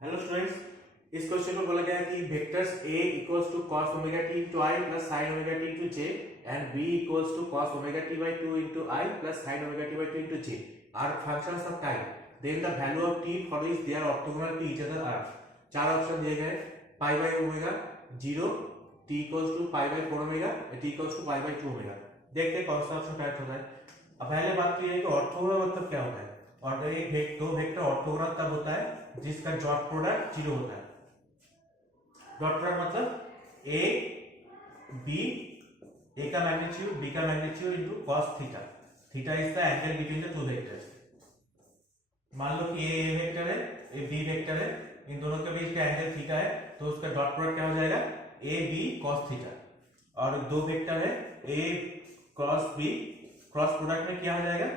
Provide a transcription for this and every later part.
Hello students, इस question में बोला गया है कि vectors a equals to cos omega t into i plus sin omega t into j and b equals to cos omega t by 2 into i plus sin omega t by 2 into j are functions of time. Then the value of t for which they are orthogonal to each other are. चार option दिए गए pi by omega 0, t equals to pi by 4 omega, t equals to pi by 2 omega. देखते हैं कौन सा option correct होता है. अब पहले बात तो ये है कि ऑर्थोगोनल मतलब क्या होता है. और एक दो वेक्टर ऑर्थोगोनल तब होता है जिसका डॉट प्रोडक्ट 0 होता है. डॉट प्रोडक्ट मतलब ए बी, ए का मैग्नीट्यूड बी का magnitude into cos theta. Theta is the angle between the two vectors. मान लो कि ए वेक्टर है, ए बी वेक्टर है, इन दोनों के बीच का एंगल थीटा है, तो उसका डॉट प्रोडक्ट क्या हो जाएगा ए बी cos थीटा. और दो वेक्टर है ए क्रॉस बी, क्रॉस प्रोडक्ट में क्या हो जाएगा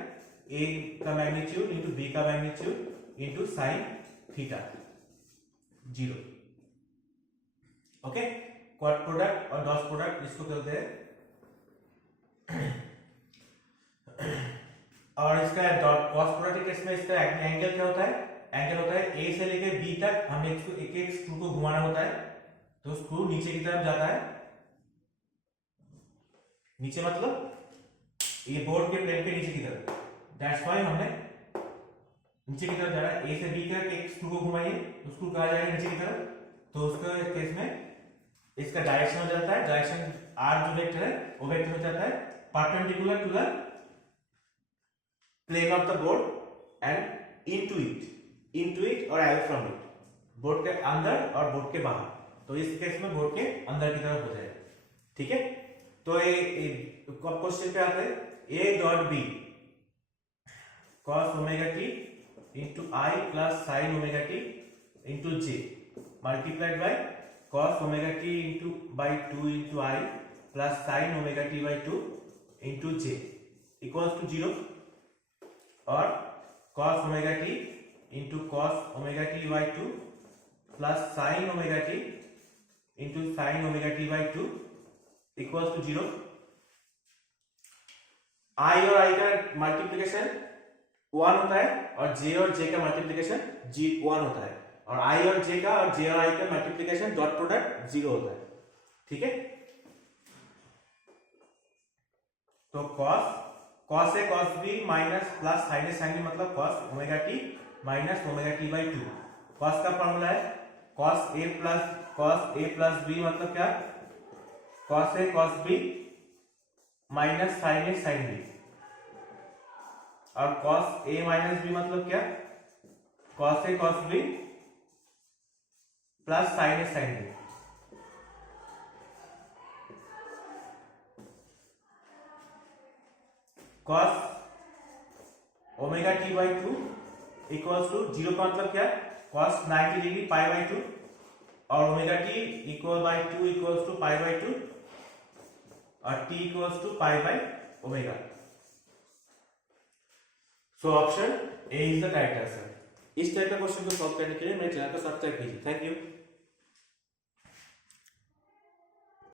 a का मैग्नीट्यूड इंटू b का magnitude into sine theta 0. Okay, quad product और डॉट प्रोडक्ट इसको कहते हैं. और इसका डॉट क्रॉस प्रोडक्ट के केस में इसका एंगल क्या होता है, एंगल होता है a से लेकर b तक हमें इसको एक एक स्क्रू को घुमाना होता है, तो स्क्रू नीचे की तरफ जाता है. नीचे मतलब ये बोर्ड के प्लेन के नीचे की तरफ. दैट्स व्हाई हमने नीचे की तरफ जाना है. ए से बी तक एक स्क्रू को घुमाइए, स्क्रू कहा जाएगा नीचे की तरफ, तो उसका केस में इसका डायरेक्शन हो जाता है, डायरेक्शन आर जो वेक्टर है वो वेक्टर हो जाता है perpendicular to the plane of the board and into it और अवे फ्रॉम इट. बोर्ड के अंदर और बोर्ड के बाहर. तो इस केस में बोर्ड के अंदर की तरफ हो जाएगा. ठीक है, तो ये क्वेश्चन पे आते हैं a dot b cos omega t into i plus sin omega t into j multiplied by cos omega t into by 2 into i plus sin omega t by 2 into j equals to 0. और cos omega t into cos omega t by 2 plus sin omega t into sin omega t by 2 equals to 0. i और i का multiplication 1 होता है और j और j का multiplication g 1 होता है. और i और j का और j और i का मल्टीप्लिकेशन डॉट प्रोडक्ट 0 होता है. ठीक है, तो cos a cos b minus plus sin a sin b मतलब cos omega t minus omega t by 2. cos का फॉर्मूला है cos a प्लस b मतलब क्या, cos a cos b minus sin a sin b. और cos a minus b मतलब क्या, cos a cos b plus sin a sin b. cos omega t by 2 equals to 0 का मतलब क्या, cos 90 degree pi by 2 और omega t equal by 2 equals to pi by 2 और t equals to pi by omega. So option a is the correct answer. इस type का question को solve करने के लिए मेरे चैनल को सब्सक्राइब कीजिए. Thank you.